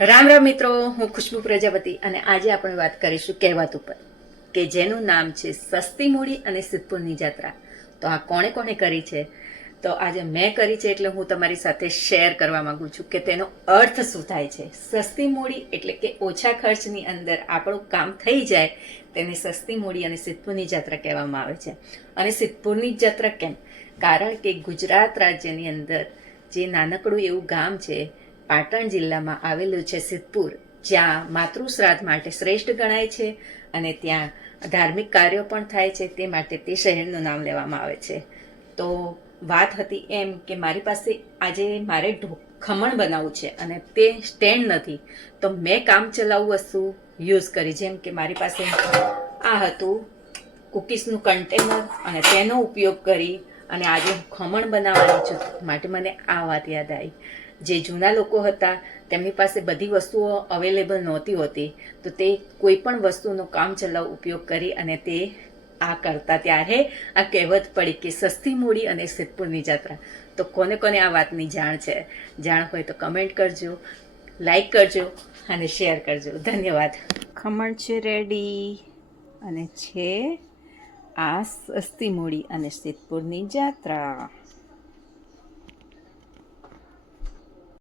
રામ રામ મિત્રો, હું ખુશ્બુ પ્રજાપતિ અને આજે આપણે વાત કરીશું કહેવત ઉપર કે જેનું નામ છે સસ્તી મૂડી અને સિદ્ધપુરની જાત્રા. તો આ કોણે કોણે કરી છે? તો આજે મેં કરી છે એટલે હું તમારી સાથે શેર કરવા માંગુ છું કે તેનો અર્થ શું થાય છે. સસ્તી મૂડી એટલે કે ઓછા ખર્ચની અંદર આપણું કામ થઈ જાય તેને સસ્તી મૂડી અને સિદ્ધપુરની જાત્રા કહેવામાં આવે છે. અને સિદ્ધપુરની જાત્રા કેમ? કારણ કે ગુજરાત રાજ્યની અંદર જે નાનકડું એવું ગામ છે, પાટણ જિલ્લામાં આવેલું છે સિદ્ધપુર, જ્યાં માતૃશ્રાદ્ધ માટે શ્રેષ્ઠ ગણાય છે અને ત્યાં ધાર્મિક કાર્યો પણ થાય છે, તે માટે તે શહેરનું નામ લેવામાં આવે છે. તો વાત હતી એમ કે મારી પાસે આજે મારે ખમણ બનાવવું છે અને તે સ્ટેન્ડ નથી, તો મેં કામ ચલાઉ વસ્તુ યુઝ કરી. જેમ કે મારી પાસે આ હતું કૂકીઝનું કન્ટેનર અને તેનો ઉપયોગ કરી અને આજે હું ખમણ બનાવવાની છું. માટે મને આ વાત યાદ આવી. જે જૂના લોકો હતા તેમની પાસે બધી વસ્તુઓ અવેલેબલ નહોતી હોતી, તો તે કોઈ પણ વસ્તુનો કામ ચલાવ ઉપયોગ કરી અને તે આ કરતા. ત્યારે આ કહેવત પડી કે સસ્તી મૂડી અને સિદ્ધપુરની જાત્રા. તો કોને કોને આ વાતની જાણ છે? જાણ હોય તો કમેન્ટ કરજો, લાઈક કરજો અને શેર કરજો. ધન્યવાદ. ખમણ છે રેડી અને છે આ સસ્તી મૂડી અને સિદ્ધપુરની જાત્રા.